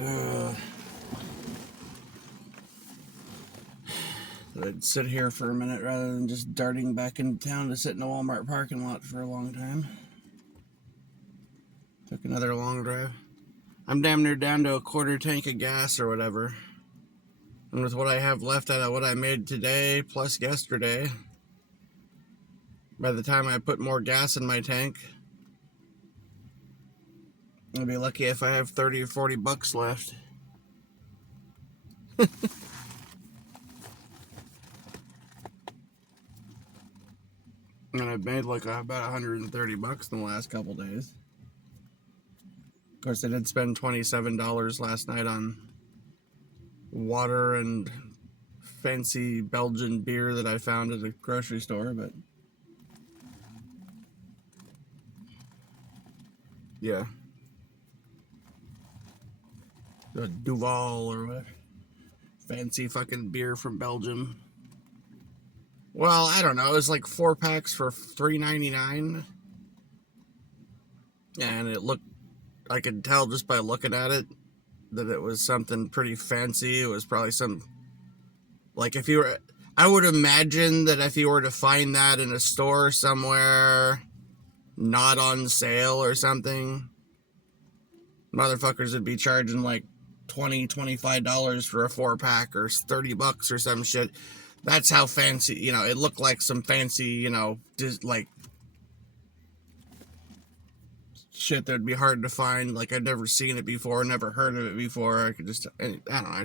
I'd sit here for a minute rather than just darting back into town to sit in a Walmart parking lot for a long time. Took another long drive. I'm damn near down to a quarter tank of gas or whatever. And with what I have left out of what I made today plus yesterday, by the time I put more gas in my tank, I'll be lucky if I have 30 or 40 bucks left. And I've made like about 130 bucks in the last couple days. Of course, I did spend $27 last night on water and fancy Belgian beer that I found at a grocery store, but yeah. The Duval or whatever. Fancy fucking beer from Belgium. Well, I don't know. It was like 4 packs for $3.99. And it looked, I could tell just by looking at it that it was something pretty fancy. It was probably some, like if you were, I would imagine that if you were to find that in a store somewhere not on sale or something, motherfuckers would be charging like $20-$25 for a 4-pack or 30 bucks or some shit. That's how fancy, you know, it looked like some fancy, you know, just like shit that'd be hard to find. Like I'd never seen it before, never heard of it before. I could just, I don't know, I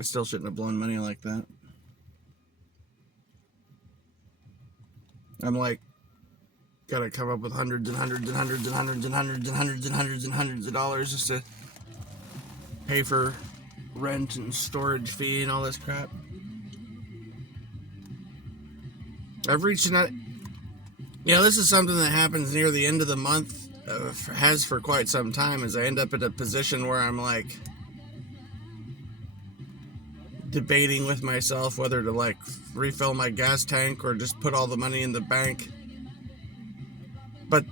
still shouldn't have blown money like that. I'm like, gotta come up with hundreds and hundreds and hundreds and hundreds and hundreds and hundreds and hundreds and hundreds of dollars just to pay for rent and storage fee and all this crap. I've reached an, you know, this is something that happens near the end of the month, has for quite some time, is I end up in a position where I'm like debating with myself whether to like refill my gas tank or just put all the money in the bank. But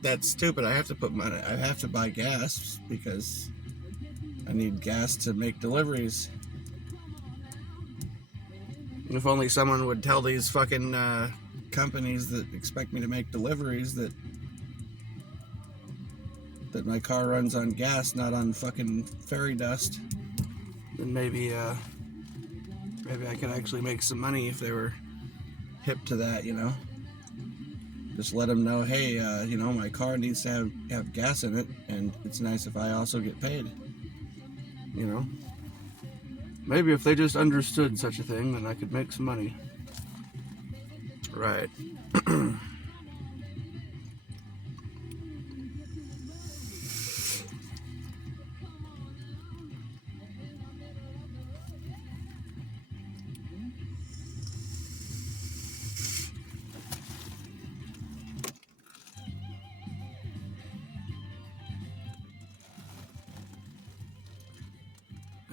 that's stupid. I have to put money, I have to buy gas because I need gas to make deliveries. If only someone would tell these fucking companies that expect me to make deliveries that my car runs on gas, not on fucking fairy dust. Then maybe I could actually make some money if they were hip to that, you know. Just let them know, hey, you know, my car needs to have gas in it, and it's nice if I also get paid. You know? Maybe if they just understood such a thing, then I could make some money. Right.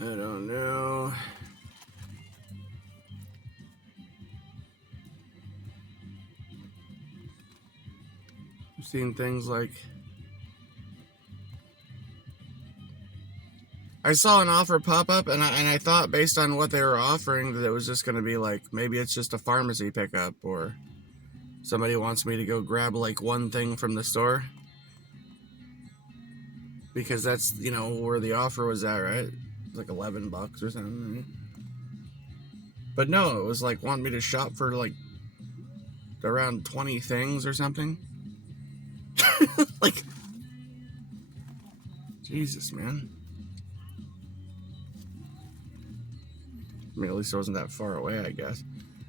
I don't know. I've seen things like, I saw an offer pop up, and I thought based on what they were offering that it was just going to be like, maybe it's just a pharmacy pickup, or somebody wants me to go grab like one thing from the store, because that's, you know, where the offer was at, right? Like $11 or something, right? But no, it was like wanting me to shop for like around 20 things or something. Like, Jesus, man. I mean, at least it wasn't that far away, I guess.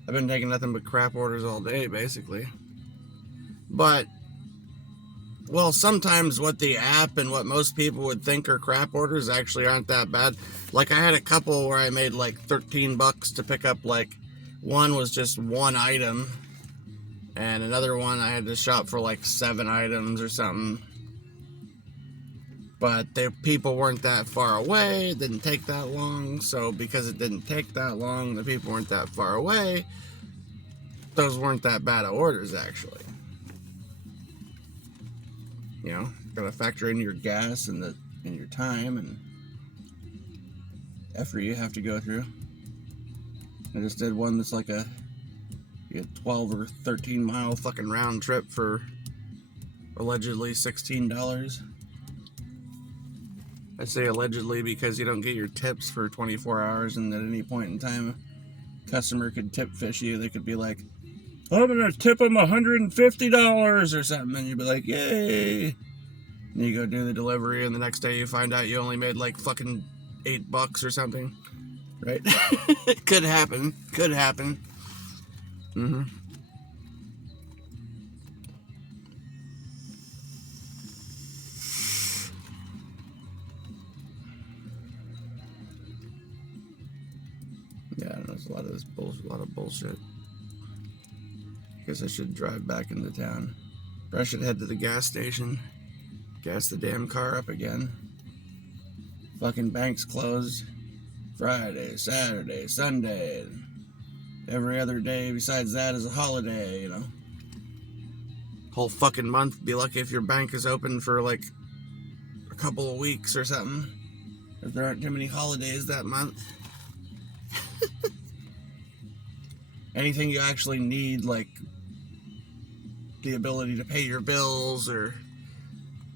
I've been taking nothing but crap orders all day, basically. But, well, sometimes what the app and what most people would think are crap orders actually aren't that bad. Like, I had a couple where I made like 13 bucks to pick up, like, one was just one item, and another one I had to shop for like 7 items or something. But the people weren't that far away, it didn't take that long, so because it didn't take that long, the people weren't that far away, those weren't that bad of orders, actually. You know, gotta factor in your gas and the and your time and effort you have to go through. I just did one that's like a 12 or 13 mile fucking round trip for allegedly $16. I say allegedly because you don't get your tips for 24 hours, and at any point in time, a customer could tip fish you. They could be like, I'm gonna tip them $150 or something, and you'd be like, yay! And you go do the delivery, and the next day you find out you only made like fucking $8 or something, right? It could happen. Could happen. Mm-hmm. Yeah, there's a lot of this bullshit. A lot of bullshit. I guess I should drive back into town. Or I should head to the gas station. Gas the damn car up again. Fucking banks closed Friday, Saturday, Sunday. Every other day besides that is a holiday, you know. Whole fucking month. Be lucky if your bank is open for like a couple of weeks or something. If there aren't too many holidays that month. Anything you actually need, like the ability to pay your bills or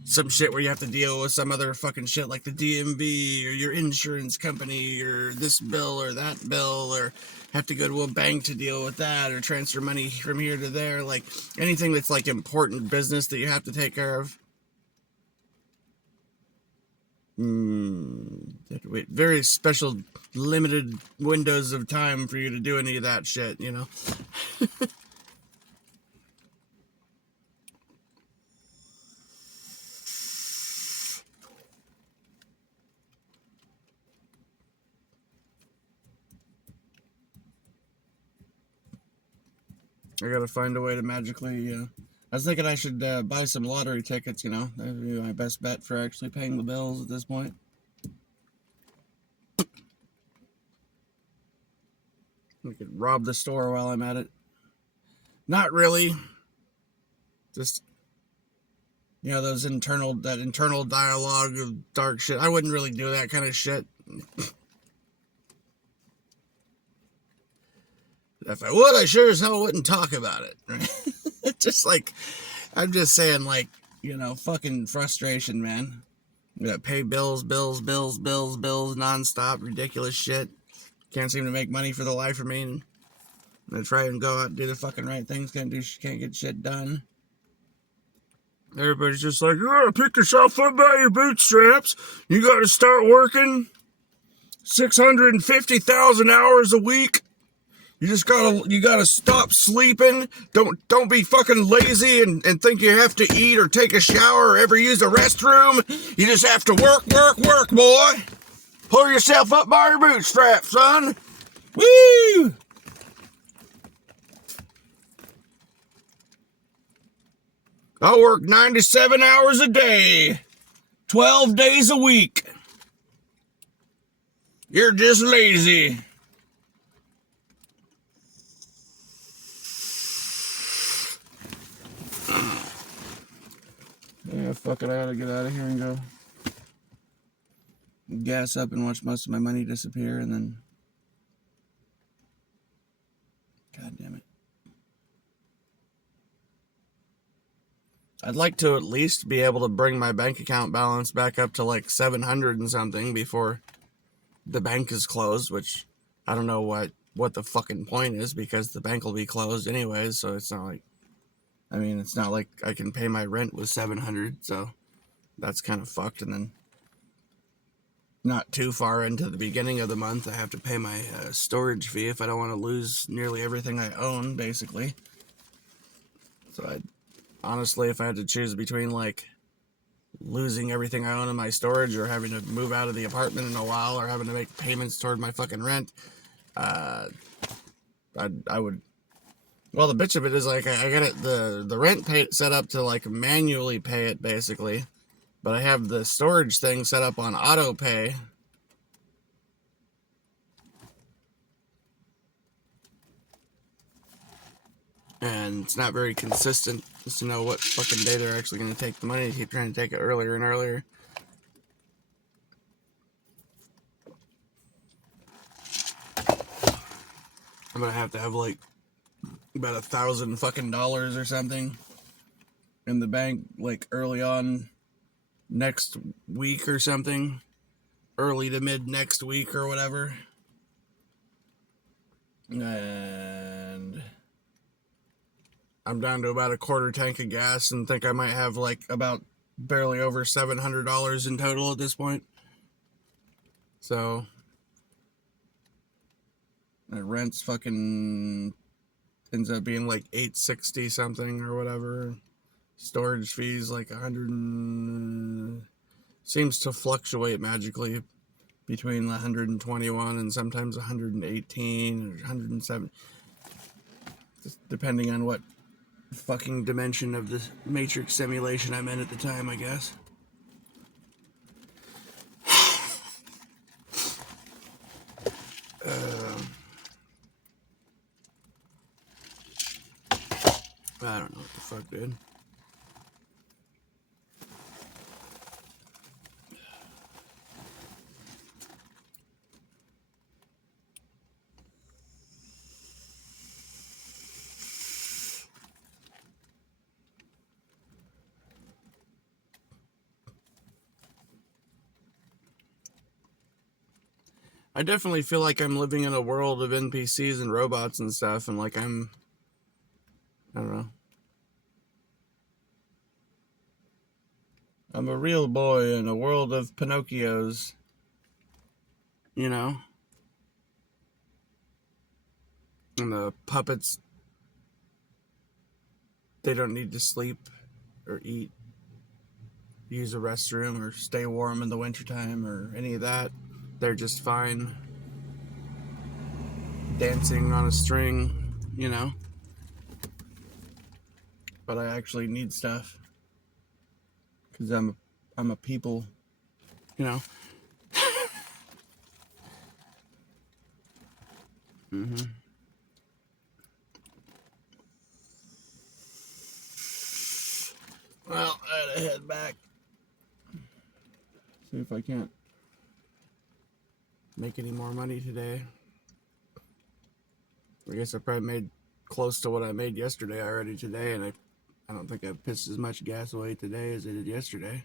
some shit where you have to deal with some other fucking shit like the DMV or your insurance company or this bill or that bill, or have to go to a bank to deal with that or transfer money from here to there, like anything that's like important business that you have to take care of. Very special limited windows of time for you to do any of that shit, you know. I gotta find a way to magically, I was thinking I should buy some lottery tickets, you know. That would be my best bet for actually paying the bills at this point. I could rob the store while I'm at it. Not really. Just, you know, that internal dialogue of dark shit. I wouldn't really do that kind of shit. If I would, I sure as hell wouldn't talk about it. Right? Just like, I'm just saying, like, you know, fucking frustration, man. You gotta pay bills, nonstop, ridiculous shit. Can't seem to make money for the life of me. And I try and go out and do the fucking right things. Can't get shit done. Everybody's just like, you gotta pick yourself up by your bootstraps. You gotta start working 650,000 hours a week. You gotta stop sleeping. Don't be fucking lazy and think you have to eat or take a shower or ever use a restroom. You just have to work, boy. Pull yourself up by your bootstraps, son. Woo! I work 97 hours a day, 12 days a week. You're just lazy. Yeah, fuck it, I gotta get out of here and go gas up and watch most of my money disappear, and then, god damn it. I'd like to at least be able to bring my bank account balance back up to like 700 and something before the bank is closed, which I don't know what the fucking point is, because the bank will be closed anyways, so it's not like, I mean, it's not like I can pay my rent with 700, so that's kind of fucked. And then not too far into the beginning of the month, I have to pay my storage fee if I don't want to lose nearly everything I own, basically. So honestly, if I had to choose between like losing everything I own in my storage or having to move out of the apartment in a while or having to make payments toward my fucking rent, I would. Well, the bitch of it is like I got it the rent set up to like manually pay it basically, but I have the storage thing set up on auto pay. And it's not very consistent just to know what fucking day they're actually going to take the money. They keep trying to take it earlier and earlier. I'm gonna have to have like about $1,000 fucking dollars or something in the bank, like early on next week or something, early to mid next week or whatever. And I'm down to about a quarter tank of gas and think I might have like about barely over $700 in total at this point. So my rent's fucking ends up being like $860 something or whatever. Storage fees like 100 and seems to fluctuate magically between 121 and sometimes 118 or 107, just depending on what fucking dimension of the matrix simulation I'm in at the time, I guess. I don't know what the fuck, dude. I definitely feel like I'm living in a world of NPCs and robots and stuff, and like I don't know. I'm a real boy in a world of Pinocchios, you know? And the puppets, they don't need to sleep or eat, use a restroom, or stay warm in the wintertime or any of that. They're just fine dancing on a string, you know? But I actually need stuff because I'm a people, you know? Mm-hmm. Well, I gotta head back. See if I can't make any more money today. I guess I probably made close to what I made yesterday already today, and I don't think I've pissed as much gas away today as I did yesterday.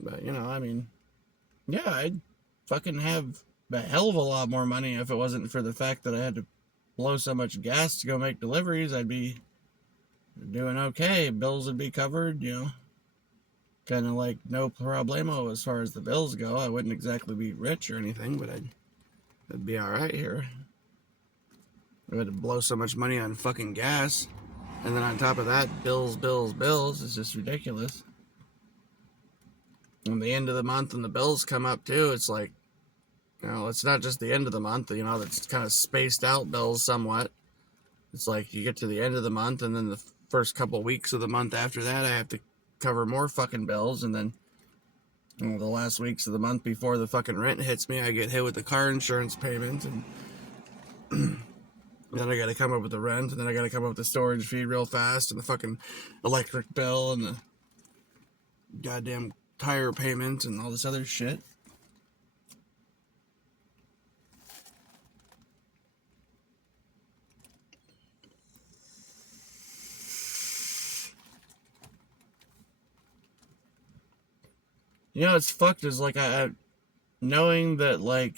But, you know, I mean, yeah, I'd fucking have a hell of a lot more money if it wasn't for the fact that I had to blow so much gas to go make deliveries. I'd be doing okay. Bills would be covered, you know. Kind of like no problemo as far as the bills go. I wouldn't exactly be rich or anything, but I'd be all right here. I had to blow so much money on fucking gas, and then on top of that, bills. It's just ridiculous. When the end of the month and the bills come up too, it's like, you know, it's not just the end of the month, you know, that's kind of spaced out bills somewhat. It's like you get to the end of the month, and then the first couple weeks of the month after that, I have to cover more fucking bills, and then, you know, the last weeks of the month before the fucking rent hits me, I get hit with the car insurance payment, and then I gotta come up with the rent, and then I gotta come up with the storage fee real fast, and the fucking electric bill, and the goddamn tire payment, and all this other shit. You know, it's fucked is like I knowing that, like,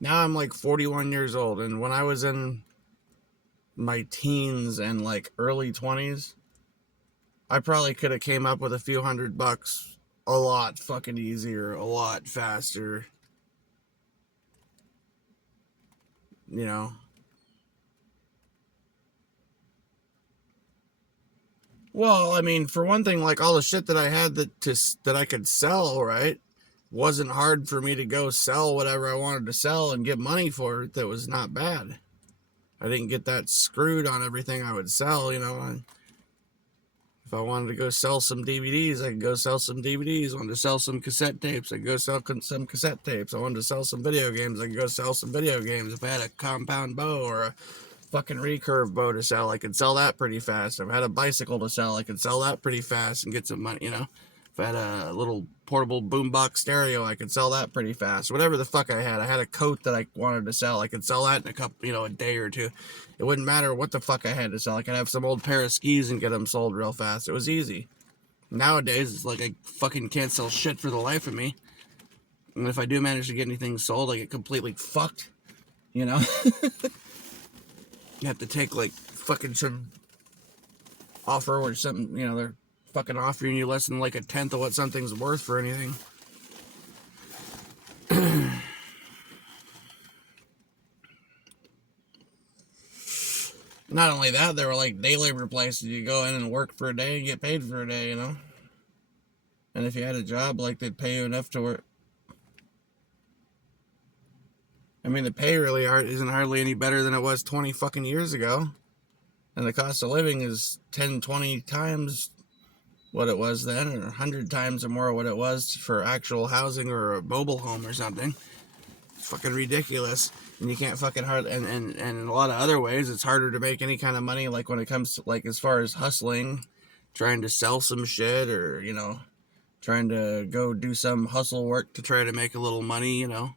now I'm like 41 years old, and when I was in my teens and like early 20s, I probably could have came up with a few $100 a lot fucking easier, a lot faster, you know. Well, I mean, for one thing, like all the shit that I had that I could sell, right? Wasn't hard for me to go sell whatever I wanted to sell and get money for it. That was not bad. I didn't get that screwed on everything I would sell, you know. If I wanted to go sell some DVDs, I could go sell some DVDs. I wanted to sell some cassette tapes, I could go sell some cassette tapes. I wanted to sell some video games, I could go sell some video games. If I had a compound bow or a fucking recurve bow to sell, I could sell that pretty fast. If I had a bicycle to sell, I could sell that pretty fast and get some money, you know. If I had a little portable boombox stereo, I could sell that pretty fast. Whatever the fuck I had a coat that I wanted to sell, I could sell that in a couple, you know, a day or two. It wouldn't matter what the fuck I had to sell. I could have some old pair of skis and get them sold real fast. It was easy. Nowadays, it's like I fucking can't sell shit for the life of me. And if I do manage to get anything sold, I get completely fucked, you know. You have to take like fucking some offer or something, you know, they're fucking offering you less than like a tenth of what something's worth for anything. Not only that, there were like day labor places. You go in and work for a day and get paid for a day, you know. And if you had a job, like, they'd pay you enough to work. I mean, the pay really isn't hardly any better than it was 20 fucking years ago. And the cost of living is 10, 20 times what it was then, or 100 times or more what it was for actual housing or a mobile home or something. It's fucking ridiculous. And you can't fucking and in a lot of other ways, it's harder to make any kind of money, like when it comes to, like, as far as hustling, trying to sell some shit, or, you know, trying to go do some hustle work to try to make a little money, you know.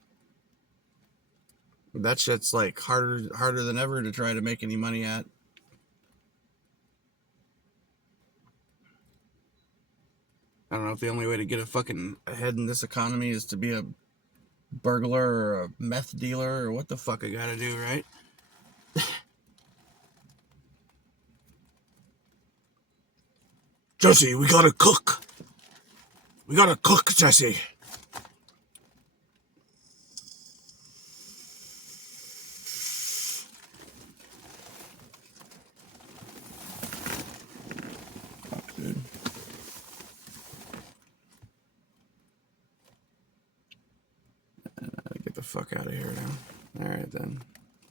That shit's like harder than ever to try to make any money at. I don't know if the only way to get a fucking ahead in this economy is to be a burglar or a meth dealer, or what the fuck I gotta do, right? Jesse, we gotta cook. We gotta cook, Jesse. Fuck, dude. Get the fuck out of here now. Alright then.